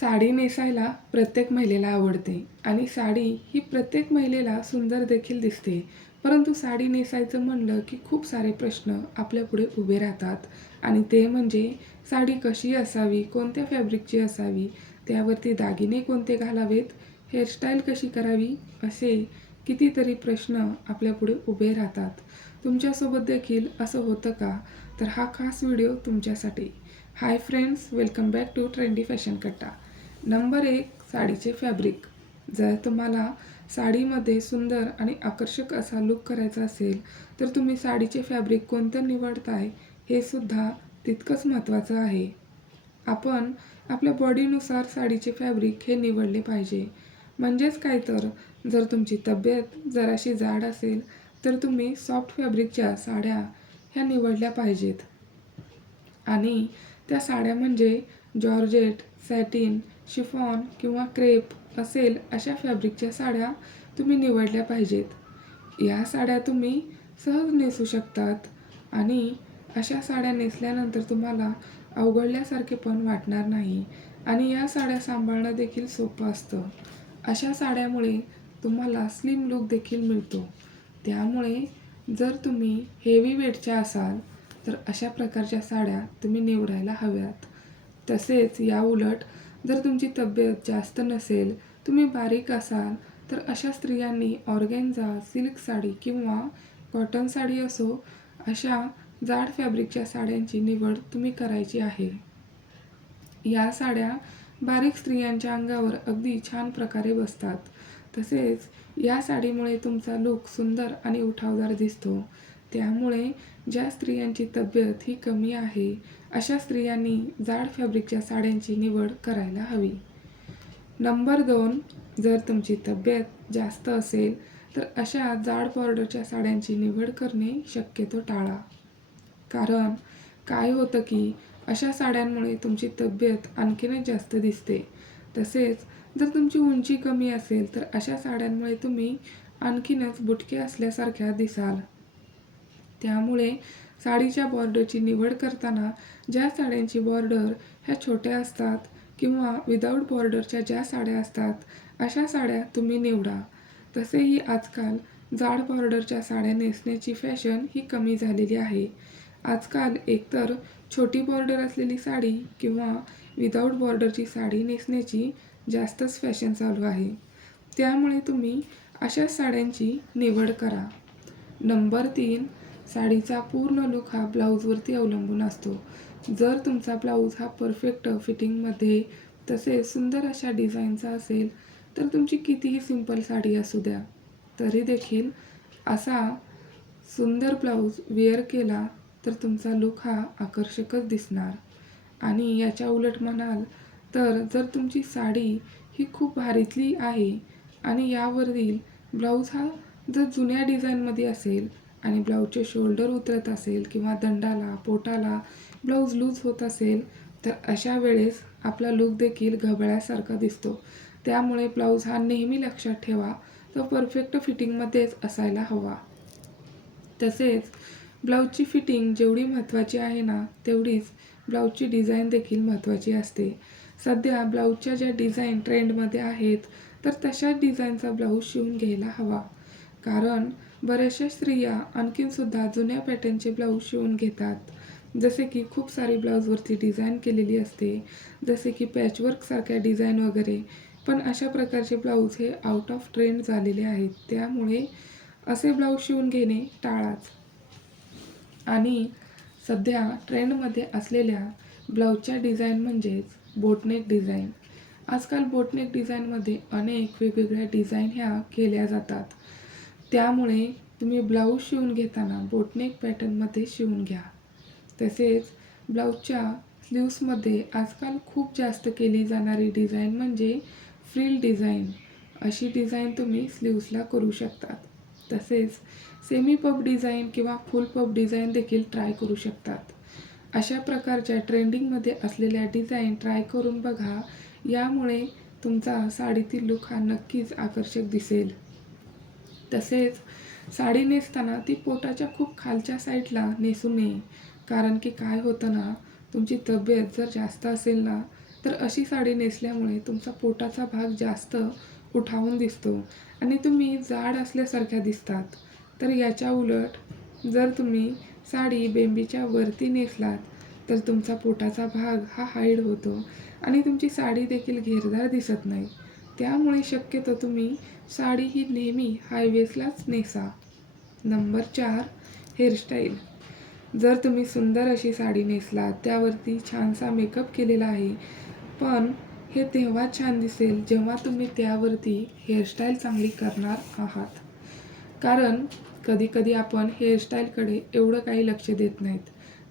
साडी नेसायला प्रत्येक महिलेला आवडते आणि साडी ही प्रत्येक महिलेला सुंदर देखील दिसते. परंतु साडी नेसायचं म्हणलं की खूप सारे प्रश्न आपल्यापुढे उभे राहतात आणि ते म्हणजे साडी कशी असावी कोणत्या फॅब्रिकची असावी त्यावरती दागिने कोणते घालावेत हेअरस्टाईल कशी करावी असे कितीतरी प्रश्न आपल्यापुढे उभे राहतात. तुमच्यासोबत देखील असं होतं का? तर हा खास व्हिडिओ तुमच्यासाठी. Hi friends welcome back to trendy fashion Katta number एक साडीचे फॅब्रिक. जर तुम्हाला साडीमध्ये सुंदर आणि आकर्षक असा लुक करायचा असेल तर तुम्ही साडीचे फॅब्रिक कोणतं निवडताय हे सुद्धा तितकंच महत्त्वाचं आहे. आपण आपल्या बॉडीनुसार साडीचे फॅब्रिक हे निवडले पाहिजे. म्हणजेच काय तर जर तुमची तब्येत जराशी जाड असेल तर तुम्ही सॉफ्ट फॅब्रिकच्या साड्या ह्या निवडल्या पाहिजेत. आणि त्या साड्या म्हणजे जॉर्जेट सॅटिन शिफॉन किंवा क्रेप असेल अशा फॅब्रिकच्या साड्या तुम्ही निवडल्या पाहिजेत. या साड्या तुम्ही सहज नेसू शकतात आणि अशा साड्या नेसल्यानंतर तुम्हाला अवघडल्यासारखे पण वाटणार नाही आणि या साड्या सांभाळणं देखील सोपं असतं. अशा साड्यामुळे तुम्हाला स्लिम लुक देखील मिळतो. त्यामुळे जर तुम्ही हेवी वेटच्या असाल तर अशा प्रकारच्या साड्या तुम्ही निवडायला हव्यात. तसेच या उलट जर तुमची तब्येत जास्त नसेल तुम्ही बारीक असाल तर अशा स्त्रियांनी ऑर्गेन्झा सिल्क साडी किंवा कॉटन साडी असो अशा जाड फॅब्रिकच्या साड्यांची निवड तुम्ही करायची आहे. या साड्या बारीक स्त्रियांच्या अंगावर अगदी छान प्रकारे बसतात. तसेच या साडीमुळे तुमचा लूक सुंदर आणि उठावदार दिसतो. त्यामुळे ज्या स्त्रियांची तब्येत ही कमी आहे अशा स्त्रियांनी जाड फॅब्रिकच्या साड्यांची निवड करायला हवी. नंबर दोन जर तुमची तब्येत जास्त असेल तर अशा जाड बॉर्डरच्या साड्यांची निवड करणे शक्यतो टाळा. कारण काय होतं की अशा साड्यांमुळे तुमची तब्येत आणखीनच जास्त दिसते. तसेच जर तुमची उंची कमी असेल तर अशा साड्यांमुळे तुम्ही आणखीनच बुटके असल्यासारख्या दिसाल. त्यामुळे साडीच्या बॉर्डरची निवड करताना ज्या साड्यांची बॉर्डर ह्या छोट्या असतात किंवा विदाऊट बॉर्डरच्या ज्या साड्या असतात अशा साड्या तुम्ही निवडा. तसेही आजकाल जाड बॉर्डरच्या साड्या नेसण्याची फॅशन ही कमी झालेली आहे. आजकाल एकतर छोटी बॉर्डर असलेली साडी किंवा विदाऊट बॉर्डरची साडी नेसण्याची जास्तच फॅशन चालू आहे. त्यामुळे तुम्ही अशा साड्यांची निवड करा. नंबर तीन साडीचा पूर्ण लुक हा ब्लाऊजवरती अवलंबून असतो. जर तुमचा ब्लाऊज हा परफेक्ट फिटिंगमध्ये तसेच सुंदर अशा डिझाईनचा असेल तर तुमची कितीही सिंपल साडी असू द्या. तरी देखील असा सुंदर ब्लाऊज वेअर केला तर तुमचा लुक हा आकर्षकच दिसणार. आणि याच्या उलट म्हणाल तर जर तुमची साडी ही खूप भारीतली आहे आणि यावरील ब्लाऊज हा जर जुन्या डिझाईनमध्ये असेल आणि ब्लाऊजचे शोल्डर उतरत असेल किंवा दंडाला पोटाला ब्लाऊज लूज होत असेल तर अशा वेळेस आपला लूक देखील घबळ्यासारखा दिसतो. त्यामुळे ब्लाऊज हा नेहमी लक्षात ठेवा. तो परफेक्ट फिटिंगमध्येच असायला हवा. तसेच ब्लाऊजची फिटिंग जेवढी महत्त्वाची आहे ना तेवढीच ब्लाऊजची डिझाईन देखील महत्त्वाची असते. सध्या ब्लाऊजच्या ज्या डिझाईन ट्रेंडमध्ये आहेत तर तशाच डिझाईनचा ब्लाऊज शिवून घ्यायला हवा. कारण बऱ्याचशा स्त्रिया आणखीनसुद्धा जुन्या पॅटर्नचे ब्लाऊज शिवून घेतात. जसे की खूप सारी ब्लाऊजवरती डिझाईन केलेली असते. जसे की पॅचवर्कसारख्या डिझाईन वगैरे. पण अशा प्रकारचे ब्लाऊज हे आउट ऑफ ट्रेंड झालेले आहेत. त्यामुळे असे ब्लाऊज शिवून घेणे टाळाच. आणि सध्या ट्रेंडमध्ये असलेल्या ब्लाऊजच्या डिझाईन म्हणजेच बोटनेक डिझाईन आजकाल बोटनेक डिझाईनमध्ये अनेक वेगवेगळ्या डिझाईन ह्या केल्या जातात. त्यामुळे तुम्ही ब्लाऊज शिवून घेताना बोटनेक पॅटर्नमध्ये शिवून घ्या. तसेच ब्लाऊजच्या स्लीव्समध्ये आजकाल खूप जास्त केली जाणारी डिझाईन म्हणजे फ्रिल डिझाईन अशी डिझाईन तुम्ही स्लीव्सला करू शकतात. तसेच सेमी पब डिझाईन किंवा फुल पब डिझाईन देखील ट्राय करू शकतात. अशा प्रकारच्या ट्रेंडिंगमध्ये असलेल्या डिझाईन ट्राय करून बघा. यामुळे तुमचा साडीतील लुक हा नक्कीच आकर्षक दिसेल. तसेच साडी नेसताना ती पोटाच्या खूप खालच्या साईडला नेसू नये. कारण की काय होतं ना तुमची तब्येत जर जास्त असेल ना तर अशी साडी नेसल्यामुळे तुमचा पोटाचा भाग जास्त उठावून दिसतो आणि तुम्ही जाड असल्यासारख्या दिसतात. तर याच्या उलट जर तुम्ही साडी बेंबीच्या वरती नेसलात तर तुमचा पोटाचा भाग हा हाईड होतो आणि तुमची साडी देखील घेरदार दिसत नाही. त्यामुळे शक्यतो तुम्ही साडी ही नेहमी हायवेसलाच नेसा. नंबर चार हेअरस्टाईल जर तुम्ही सुंदर अशी साडी नेसला त्यावरती छानसा मेकअप केलेला आहे पण हे तेव्हा छान दिसेल जेव्हा तुम्ही त्यावरती हेअरस्टाईल चांगली करणार आहात. कारण कधीकधी आपण हेअरस्टाईलकडे एवढं काही लक्ष देत नाहीत.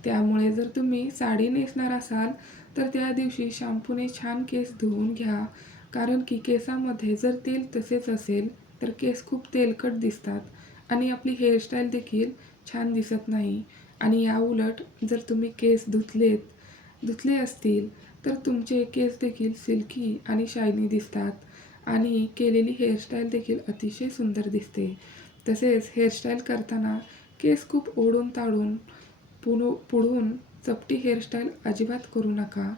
त्यामुळे जर तुम्ही साडी नेसणार असाल तर त्या दिवशी शॅम्पूने छान केस धुवून घ्या. कारण की केसामध्ये जर तेल तसेच असेल तर केस खूप तेलकट दिसतात आणि आपली हेअरस्टाईल देखील छान दिसत नाही. आणि या उलट जर तुम्ही केस धुतलेत धुतले असतील तर तुमचे केस देखील सिल्की आणि शायनी दिसतात आणि केलेली हेअरस्टाईल देखील अतिशय सुंदर दिसते. तसेच हेअरस्टाईल करताना केस खूप ओढून ताडून पुढू पुढून चपटी हेअरस्टाईल अजिबात करू नका.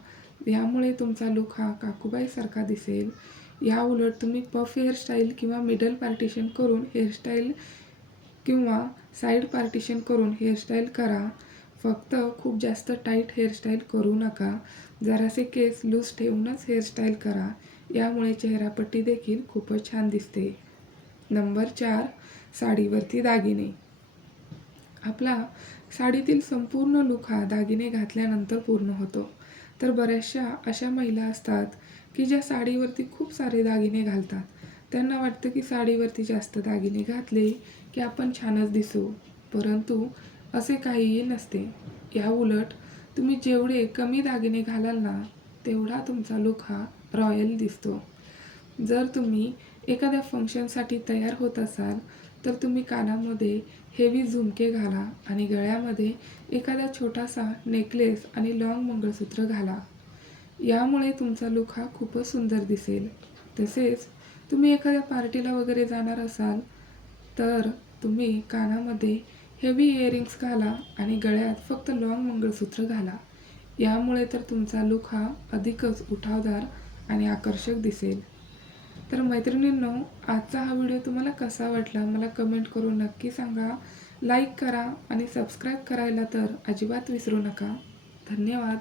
यामुळे तुमचा लुक हा काकूबाईसारखा दिसेल. या उलट तुम्ही पफ हेअरस्टाईल किंवा मिडल पार्टिशन करून हेअरस्टाईल किंवा साईड पार्टिशन करून हेअरस्टाईल करा. फक्त खूप जास्त टाईट हेअरस्टाईल करू नका. जरासे केस लूज ठेवूनच हेअरस्टाईल करा. यामुळे चेहरापट्टी देखील खूपच छान दिसते. नंबर चार साडीवरती दागिने. आपला साडीतील संपूर्ण लुक हा दागिने घातल्यानंतर पूर्ण होतो. तर बऱ्याचशा अशा महिला असतात की ज्या साडीवरती खूप सारे दागिने घालतात. त्यांना वाटतं की साडीवरती जास्त दागिने घातले की आपण छानच दिसू. परंतु असे काहीही नसते. या उलट तुम्ही जेवढे कमी दागिने घालाल ना तेवढा तुमचा लुक हा रॉयल दिसतो. जर तुम्ही एखाद्या फंक्शनसाठी तयार होत असाल तर तुम्ही कानामध्ये हेवी झुमके घाला आणि गळ्यामध्ये एखादा छोटासा नेकलेस आणि लॉंग मंगळसूत्र घाला. यामुळे तुमचा लुक हा खूपच सुंदर दिसेल. तसेच तुम्ही एखाद्या पार्टीला वगैरे जाणार असाल तर तुम्ही कानामध्ये हेवी इयरिंग्स घाला आणि गळ्यात फक्त लॉंग मंगळसूत्र घाला. यामुळे तर तुमचा लुक हा अधिकच उठावदार आणि आकर्षक दिसेल. तर मैत्रिणींनो आजचा हा व्हिडिओ तुम्हाला कसा वाटला मला कमेंट करून नक्की सांगा. लाईक करा आणि सबस्क्राईब करायला तर अजिबात विसरू नका. धन्यवाद.